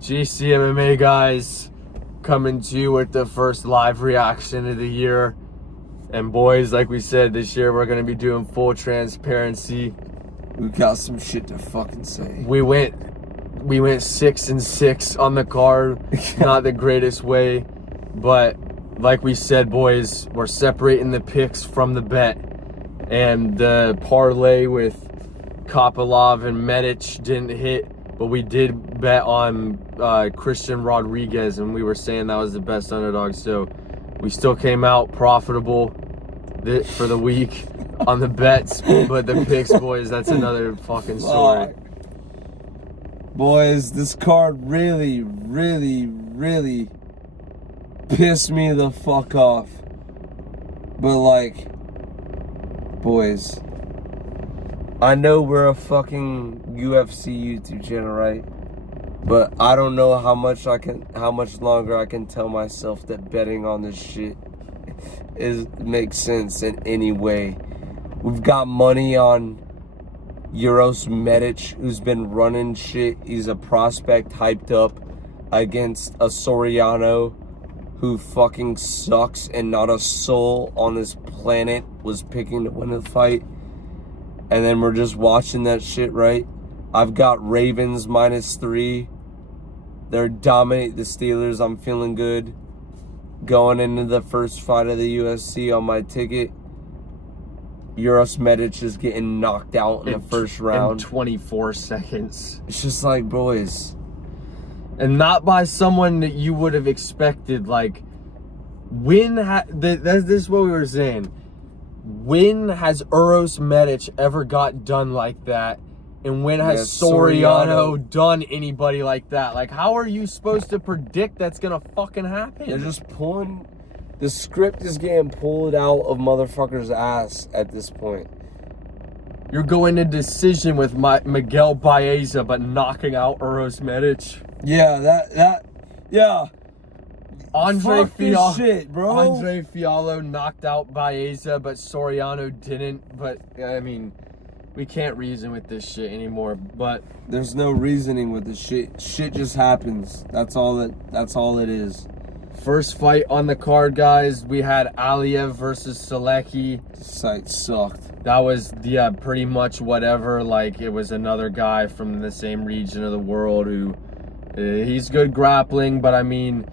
GCMMA guys, coming to you with the first live reaction of the year. And boys, like we said, this year we're going to be doing full transparency. We've got some shit to fucking say. We went 6-6 on the card. Not the greatest way, but like we said, boys, we're separating the picks from the bet. And the parlay with Kopylov and Medic didn't hit, but we did bet on Christian Rodriguez, and we were saying that was the best underdog. So we still came out profitable for the week on the bets, but the picks, boys, that's another fucking story. Boys, this card really pissed me the fuck off. But like, boys, I know we're a fucking UFC YouTube channel, right? But I don't know how much longer I can tell myself that betting on this shit makes sense in any way. We've got money on Uros Medic, who's been running shit. He's a prospect hyped up against a Soriano who fucking sucks, and not a soul on this planet was picking to win the fight. And then we're just watching that shit, right? I've got Ravens -3. They're dominate the Steelers. I'm feeling good going into the first fight of the UFC on my ticket. Uros Medic is getting knocked out in the first round. In 24 seconds. It's just like, boys. And not by someone that you would have expected. Like, this is what we were saying. When has Uros Medic ever got done like that? And when has Soriano done anybody like that? Like, how are you supposed to predict that's gonna fucking happen? They're just pulling. The script is getting pulled out of motherfuckers' ass at this point. You're going to decision with Miguel Baeza, but knocking out Uros Medic. Yeah, yeah. Andre Fiallo knocked out Baeza, but Soriano didn't. But I mean, we can't reason with this shit anymore. But there's no reasoning with this shit. Shit just happens. That's all it is. First fight on the card, guys. We had Aliev versus Selecki. The site sucked. That was pretty much whatever. Like, it was another guy from the same region of the world who he's good grappling, but I mean,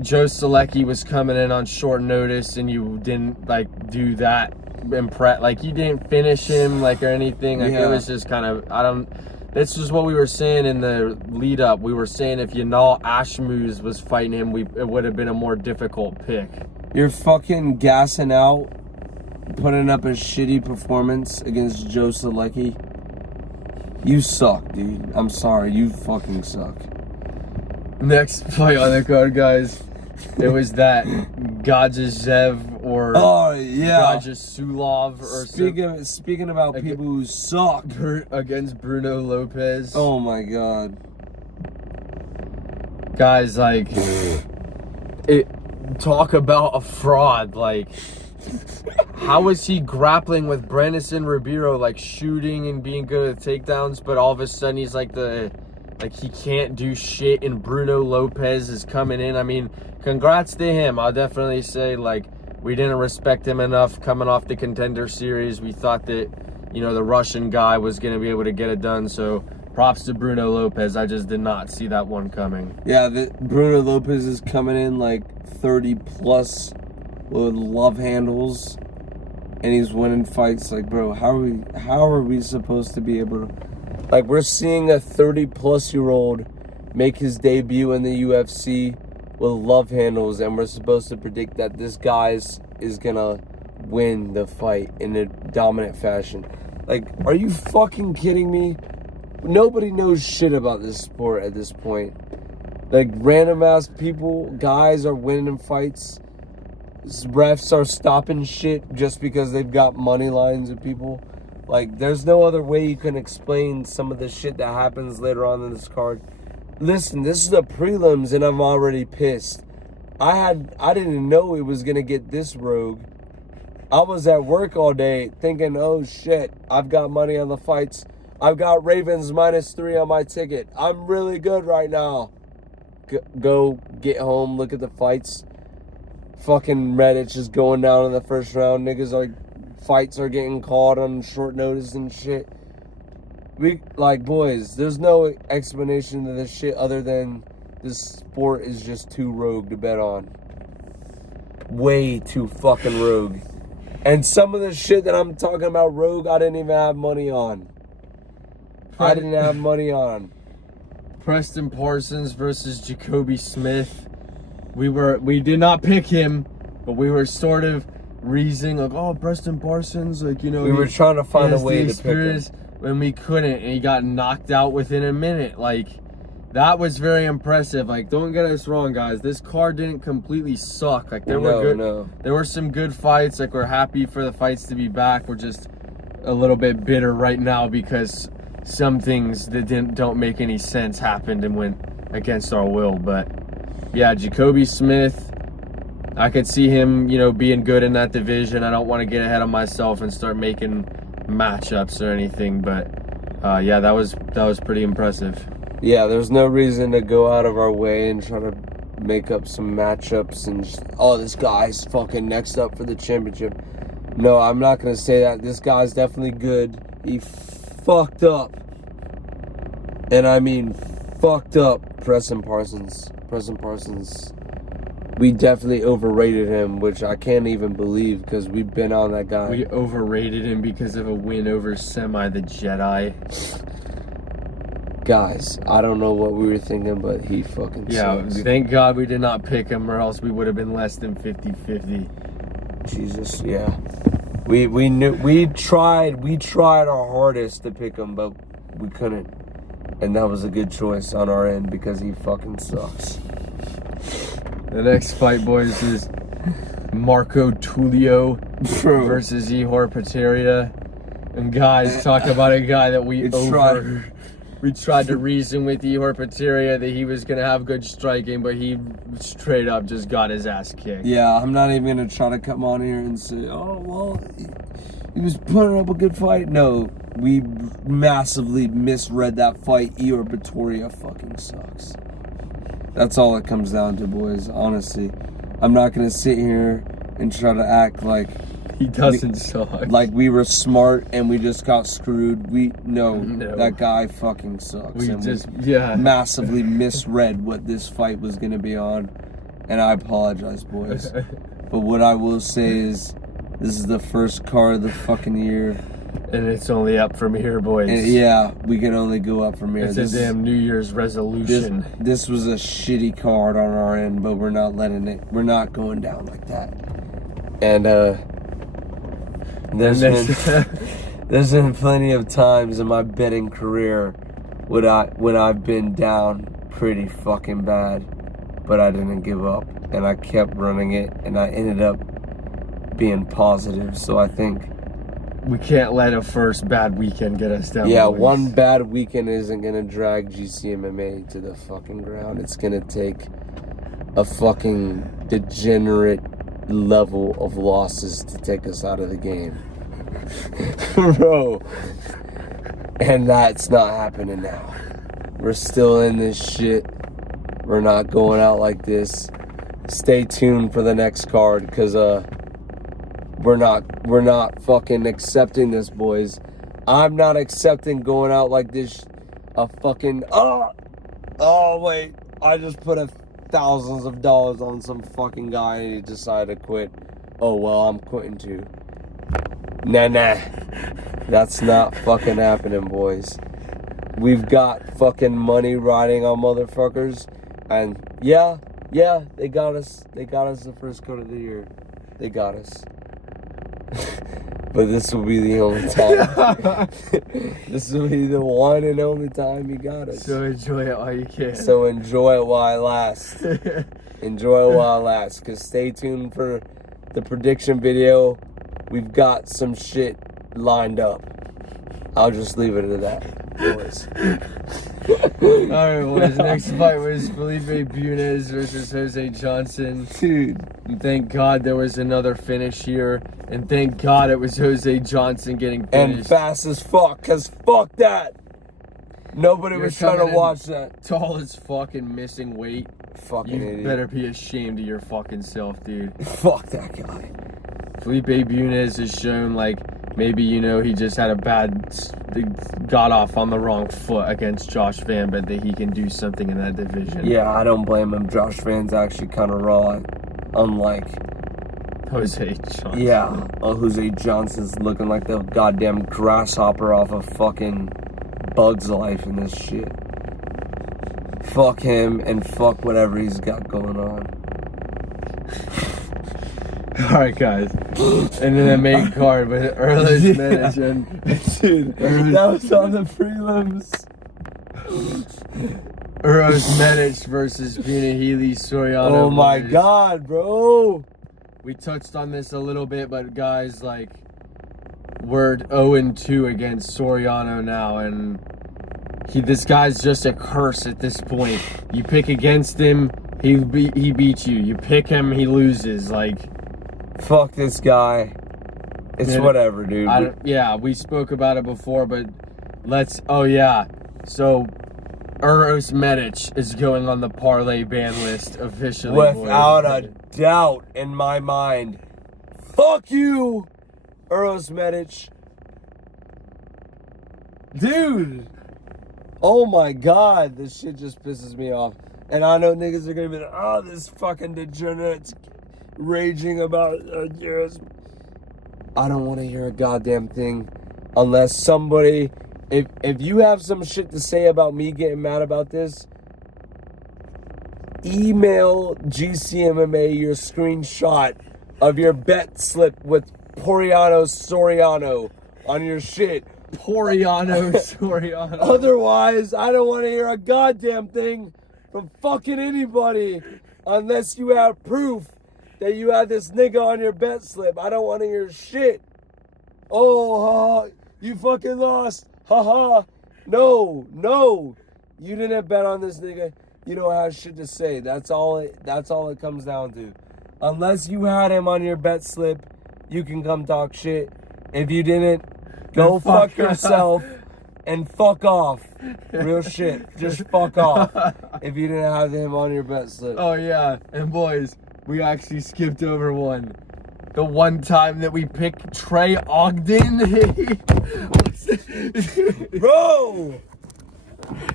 Joe Selecki was coming in on short notice, and you didn't like do that like you didn't finish him like or anything. Like, it was just kind of, this is what we were saying in the lead up. We were saying if Yanal Ashmuz was fighting him, it would have been a more difficult pick. You're fucking gassing out, putting up a shitty performance against Joe Selecki. You suck, dude. I'm sorry. You fucking suck. Next fight on the card, guys. It was that Gajazev or Gajasulov or speaking about people who suck against Bruno Lopez. Oh my god. Guys, like, talk about a fraud. Like, how is he grappling with Brandon Ribeiro, like shooting and being good with takedowns, but all of a sudden he's like he can't do shit, and Bruno Lopez is coming in. I mean, congrats to him. I'll definitely say, like, we didn't respect him enough coming off the Contender Series. We thought that, you know, the Russian guy was going to be able to get it done. So props to Bruno Lopez. I just did not see that one coming. Yeah, Bruno Lopez is coming in like 30 plus with love handles, and he's winning fights. Like, bro, how are we supposed to be able to, like, we're seeing a 30-plus-year-old make his debut in the UFC with love handles, and we're supposed to predict that this guy is gonna win the fight in a dominant fashion. Like, are you fucking kidding me? Nobody knows shit about this sport at this point. Like, random ass guys are winning fights. Refs are stopping shit just because they've got money lines of people. Like, there's no other way you can explain some of the shit that happens later on in this card. Listen, this is the prelims, and I'm already pissed. I didn't know it was gonna get this rogue. I was at work all day thinking, oh shit, I've got money on the fights. I've got Ravens -3 on my ticket. I'm really good right now. Go get home, look at the fights. Fucking Reddit's just going down in the first round. Niggas like fights are getting called on short notice and shit. We like, boys, there's no explanation to this shit other than this sport is just too rogue to bet on. Way too fucking rogue. And some of the shit that I'm talking about rogue, I didn't even have money on. I didn't have money on. Preston Parsons versus Jacoby Smith. We did not pick him, but we were sort of reasoning like, oh, Preston Parsons, like, you know, we were trying to find a way to pick him. When we couldn't, and he got knocked out within a minute. Like, that was very impressive. Like, don't get us wrong, guys. This card didn't completely suck. Like, there were some good fights. Like, we're happy for the fights to be back. We're just a little bit bitter right now because some things that don't make any sense happened and went against our will. But yeah, Jacoby Smith, I could see him, you know, being good in that division. I don't want to get ahead of myself and start making matchups or anything, but yeah, that was pretty impressive. Yeah, there's no reason to go out of our way and try to make up some matchups and just, oh, this guy's fucking next up for the championship. No, I'm not gonna say that. This guy's definitely good. He fucked up, and I mean fucked up. Preston Parsons. We definitely overrated him, which I can't even believe because we've been on that guy. We overrated him because of a win over Semi the Jedi. Guys, I don't know what we were thinking, but he fucking sucks. Thank God we did not pick him, or else we would have been less than 50-50. Jesus, yeah. We tried our hardest to pick him, but we couldn't. And that was a good choice on our end because he fucking sucks. The next fight, boys, is Marco Tulio versus Ihor Potieria. And guys, talk about a guy that we tried to reason with Ihor Potieria that he was going to have good striking, but he straight up just got his ass kicked. Yeah, I'm not even going to try to come on here and say, oh, well, he was putting up a good fight. No, we massively misread that fight. Ihor Potieria fucking sucks. That's all it comes down to, boys, honestly. I'm not going to sit here and try to act like he doesn't suck. Like we were smart and we just got screwed. No, that guy fucking sucks. We massively misread what this fight was going to be on. And I apologize, boys. But what I will say is this is the first card of the fucking year. And it's only up from here, boys. And yeah, we can only go up from here. It's a damn New Year's resolution. This was a shitty card on our end, but we're not letting it. We're not going down like that. And there's been plenty of times in my betting career when I've been down pretty fucking bad, but I didn't give up and I kept running it, and I ended up being positive. So I think we can't let a first bad weekend get us down. Yeah, one bad weekend isn't going to drag GCMMA to the fucking ground. It's going to take a fucking degenerate level of losses to take us out of the game. Bro. And that's not happening now. We're still in this shit. We're not going out like this. Stay tuned for the next card, because we're not fucking accepting this, boys. I'm not accepting going out like this. A fucking wait, I just put thousands of dollars on some fucking guy and he decided to quit. Oh well, I'm quitting too. Nah, that's not fucking happening, boys. We've got fucking money riding on motherfuckers, and yeah, they got us. They got us the first card of the year. They got us. But this will be the only time. This will be the one and only time you got us. So enjoy it while you can. So enjoy it while it lasts. Enjoy it while it lasts. Because stay tuned for the prediction video. We've got some shit lined up. I'll just leave it at that. boys. Alright, boys. Next fight was Felipe Bunes versus Jose Johnson. Dude. And thank God there was another finish here. And thank God it was Jose Johnson getting finished. And fast as fuck, because fuck that. Nobody was trying to watch that. Tall as fuck and missing weight. Fucking You idiot. better be ashamed of your fucking self, dude. Fuck that guy. Felipe Bunes has shown, like, maybe, you know, he just had got off on the wrong foot against Josh Van, but that he can do something in that division. Yeah, I don't blame him. Josh Van's actually kind of raw, unlike Jose Johnson. Yeah, Jose Johnson's looking like the goddamn grasshopper off of fucking Bug's Life in this shit. Fuck him and fuck whatever he's got going on. Alright, guys. And then the main card with Erlich Medic and... Dude, that was on the prelims. Erlich Medic versus Punahele Soriano. Oh my boys. god, bro. We touched on this a little bit, but guys, like, we're 0-2 against Soriano now, and this guy's just a curse at this point. You pick against him, he beats you. You pick him, he loses. Like, fuck this guy. It's whatever, dude. Yeah, we spoke about it before, but oh yeah. So, Erlich Medic is going on the parlay ban list officially. Without a doubt in my mind. Fuck you, Erlich Medic. Dude. Oh my god, this shit just pisses me off. And I know niggas are gonna be like, oh, this fucking degenerate's raging about yes. I don't want to hear a goddamn thing unless somebody, if you have some shit to say about me getting mad about this, email GCMMA your screenshot of your bet slip with Soriano on your shit. Soriano. Otherwise, I don't want to hear a goddamn thing from fucking anybody unless you have proof that you had this nigga on your bet slip. I don't want to hear shit. Oh, you fucking lost. Haha. No. You didn't bet on this nigga. You don't have shit to say. That's all it comes down to. Unless you had him on your bet slip, you can come talk shit. If you didn't, go fuck yourself and fuck off. Real shit. Just fuck off. If you didn't have him on your bet slip. Oh yeah, and boys, we actually skipped over one. The one time that we picked Trey Ogden. Bro!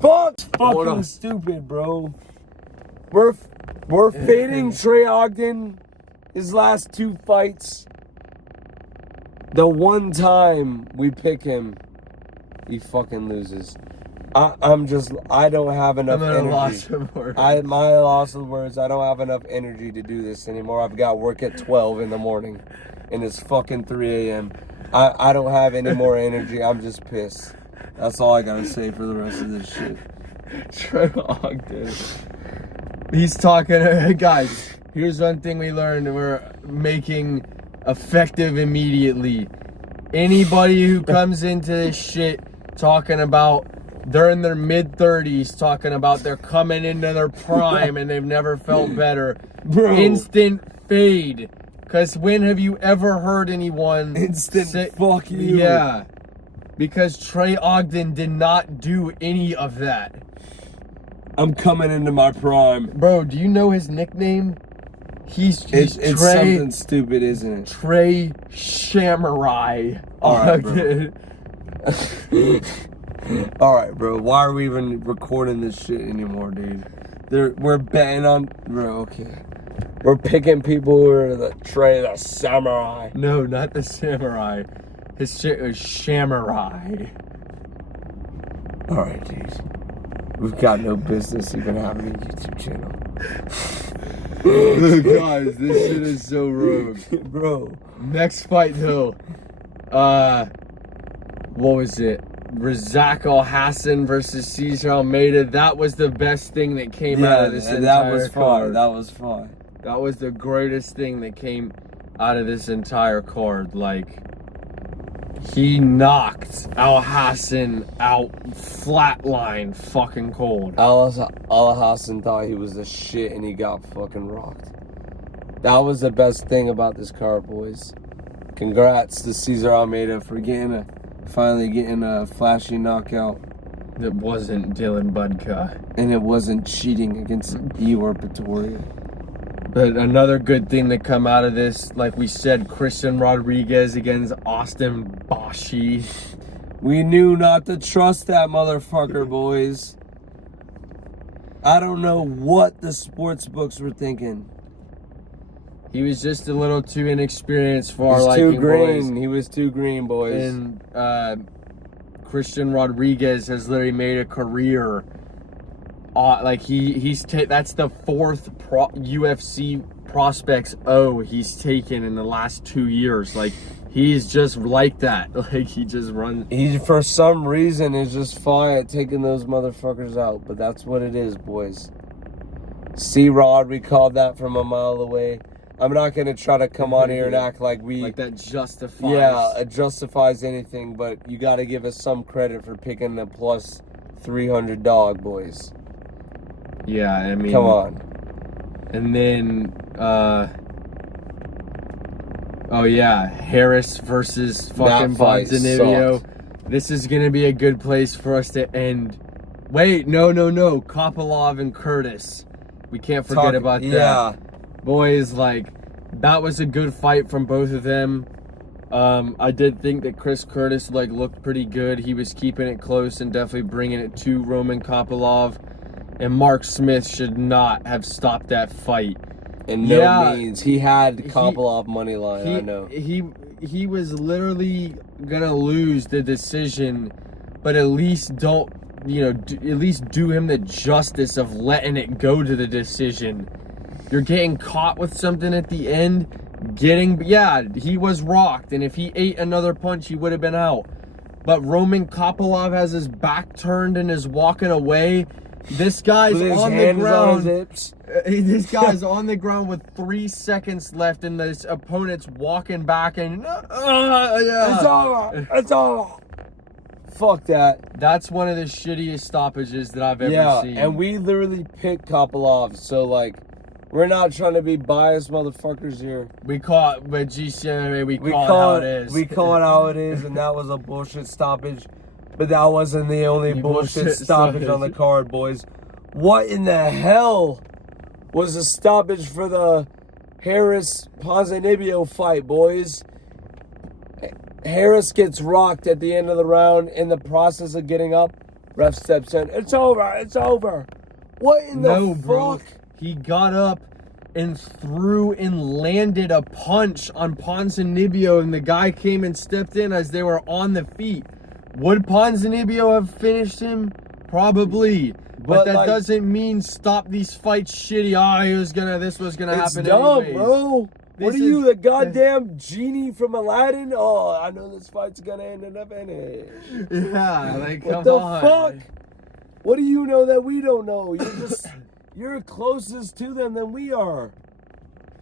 Fucking stupid, bro. We're fading Trey Ogden his last 2 fights. The one time we pick him, he fucking loses. I don't have enough energy. My loss of words. I don't have enough energy to do this anymore. I've got work at 12 in the morning, and it's fucking 3 a.m. I don't have any more energy. I'm just pissed. That's all I gotta say for the rest of this shit. Trey Ogden. He's talking, guys. Here's one thing we learned. We're making effective immediately. Anybody who comes into this shit talking about they're in their mid-30s, talking about they're coming into their prime and they've never felt better. Bro. Instant fade. Because when have you ever heard anyone say, fuck you? Yeah. Because Trey Ogden did not do any of that. I'm coming into my prime. Bro, do you know his nickname? It's Trey, something stupid, isn't it? Trey Samurai. Alright, bro. Alright, bro. Why are we even recording this shit anymore, dude? We're betting on... Bro, okay. We're picking people who are the Trey the Samurai. No, not the Samurai. His shit was Samurai. Alright, dude. We've got no business even having a YouTube channel. Guys, this shit is so rogue. Bro. Next fight, though. What was it? Razak Al-Hassan versus Cesar Almeida. That was the best thing that came out of this entire card. That was fun. That was the greatest thing that came out of this entire card. Like, He knocked Al Hassan out flatline fucking cold. Al Hassan thought he was the shit and he got fucking rocked. That was the best thing about this card, boys. Congrats to Cesar Almeida for finally getting a flashy knockout. That wasn't Dylan Budka. And it wasn't cheating against Igor Pretoria. But another good thing to come out of this, like we said, Christian Rodriguez against Austin Bashi. We knew not to trust that motherfucker, boys. I don't know what the sports books were thinking. He was just a little too inexperienced for our liking, too green. Boys. He was too green, boys. And Christian Rodriguez has literally made a career. That's the fourth UFC prospects he's taken in the last 2 years. Like, he's just like that. Like, he just runs. He, for some reason, is just fine at taking those motherfuckers out. But that's what it is, boys. C-Rod, we called that from a mile away. I'm not going to try to come on here and act like that justifies. Yeah, it justifies anything. But you got to give us some credit for picking the plus 300 dog, boys. Yeah, I mean, come on. And then, Harris versus fucking Ponzinibbio. This is gonna be a good place for us to end. Wait, no, Kopylov and Curtis. We can't forget about that. Yeah, boys, like, that was a good fight from both of them. I did think that Chris Curtis looked pretty good. He was keeping it close and definitely bringing it to Roman Kopylov. And Mark Smith should not have stopped that fight. In no means. He had Kopylov money line, I know. He was literally gonna lose the decision, but at least at least do him the justice of letting it go to the decision. You're getting caught with something at the end. He was rocked, and if he ate another punch, he would have been out. But Roman Kopylov has his back turned and is walking away. This guy's on the ground. This guy's on the ground with 3 seconds left, and this opponent's walking back, and it's over. It's over. Fuck that. That's one of the shittiest stoppages that I've ever seen. And we literally picked Kopylov, so we're not trying to be biased motherfuckers here. We call it, but GCMA, we call it how it is. We call it how it is, and that was a bullshit stoppage. But that wasn't the only bullshit stoppage on the card, boys. What in the hell was a stoppage for the Harris-Ponzinibbio fight, boys? Harris gets rocked at the end of the round. In the process of getting up, ref steps in. It's over. It's over. What in the fuck? Bro. He got up and threw and landed a punch on Ponzinibbio, and the guy came and stepped in as they were on the feet. Would Ponzinibbio have finished him? Probably. But that doesn't mean stop these fights shitty. This was gonna happen dumb, anyways. Bro. What are you, the goddamn genie from Aladdin? Oh, I know this fight's gonna end up in it. Yeah, what the fuck? What do you know that we don't know? You're closest to them than we are.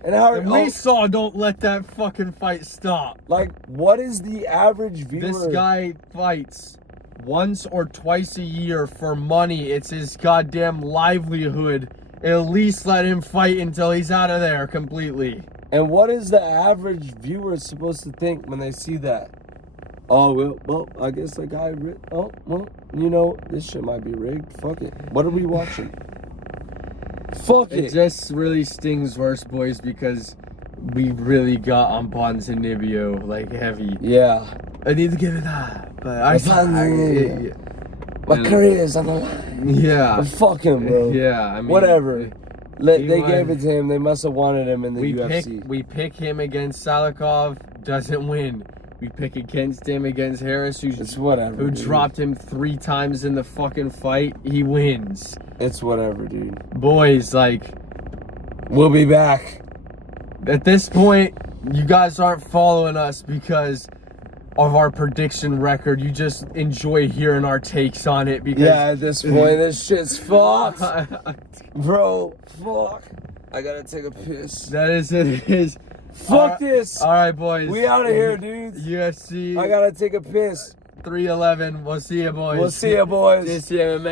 And we saw don't let that fucking fight stop. What is the average viewer? This guy fights once or twice a year for money. It's his goddamn livelihood. At least let him fight until he's out of there completely. And what is the average viewer supposed to think when they see that? Oh, well, I guess the guy... this shit might be rigged. Fuck it. What are we watching? Fuck it. It just really stings worse, boys, because we really got on Ponzinibbio, heavy. Yeah. I need to give it that, but my career's on the line. Yeah. But fuck him, bro. Yeah, I mean... Whatever. They gave it to him. They must have wanted him in the UFC. We pick him against Salikov, doesn't win. We pick against him against Harris, who dropped him 3 times in the fucking fight. He wins. It's whatever, dude. Boys, we'll be back. At this point, you guys aren't following us because of our prediction record. You just enjoy hearing our takes on it because... Yeah, at this point, this shit's fucked. Bro, fuck. I gotta take a piss. That is it. Fuck this. All right, boys. We out of here, dudes. UFC. I gotta take a piss. 311. We'll see you, boys. We'll see you, boys. See you, man.